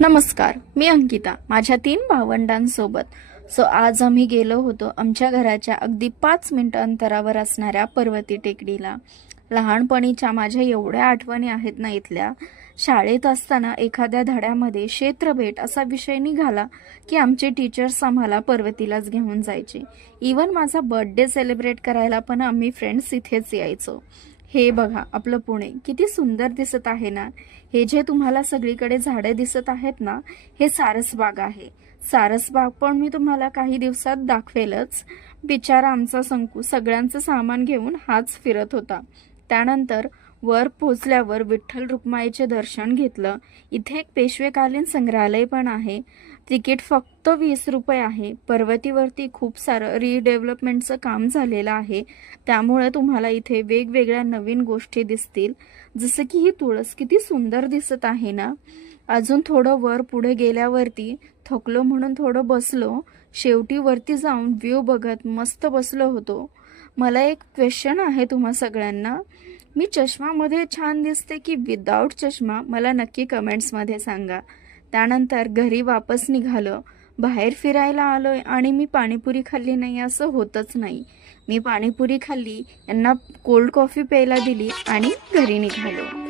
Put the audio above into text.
नमस्कार, मी अंकिता माझ्या 3 भावंडांसोबत. आज आम्ही गेलो होतो आमच्या घराच्या अगदी 5 मिनिटं अंतरावर असणाऱ्या पर्वती टेकडीला. लहानपणीच्या माझ्या एवढ्या आठवणी आहेत ना इथल्या. शाळेत असताना एखाद्या धड्यामध्ये क्षेत्रभेट असा विषय निघाला की आमचे टीचर्स आम्हाला पर्वतीलाच घेऊन जायचे. इवन माझा बर्थडे सेलिब्रेट करायला पण आम्ही फ्रेंड्स इथेच यायचो. हे बघा आपलं पुणे किती सुंदर दिसत आहे ना. हे जे तुम्हाला सगळीकडे झाडे दिसत आहेत ना, हे सारसबाग आहे. सारसबाग पण मी तुम्हाला काही दिवसात दाखवेलच. बिचारा आमचा संकू सगळ्यांचं सामान घेऊन हाच फिरत होता. त्यानंतर वर पोचल्यावर विठ्ठल रुक्माईचे दर्शन घेतलं. इथे एक पेशवेकालीन संग्रहालय पण आहे. तिकीट फक्त 20 रुपये आहे. पर्वतीवरती खूप सारं रिडेव्हलपमेंटचं काम झालेलं आहे. त्यामुळे तुम्हाला इथे वेगवेगळ्या नवीन गोष्टी दिसतील. जसं की ही तुळस किती सुंदर दिसत आहे ना. अजून थोडं वर पुढे गेल्यावरती थकलो म्हणून थोडं बसलो. शेवटी वरती जाऊन व्ह्यू बघत मस्त बसलो होतो. मला एक क्वेश्चन आहे तुम्हा सगळ्यांना. मी चष्मामध्ये छान दिसते की विदाऊट चष्मा, मला नक्की कमेंट्समध्ये सांगा. त्यानंतर घरी वापस निघालो. बाहेर फिरायला आलोय आणि मी पाणीपुरी खाल्ली नाही असं होतच नाही. मी पाणीपुरी खाल्ली, यांना कोल्ड कॉफी प्यायला दिली आणि घरी निघालो.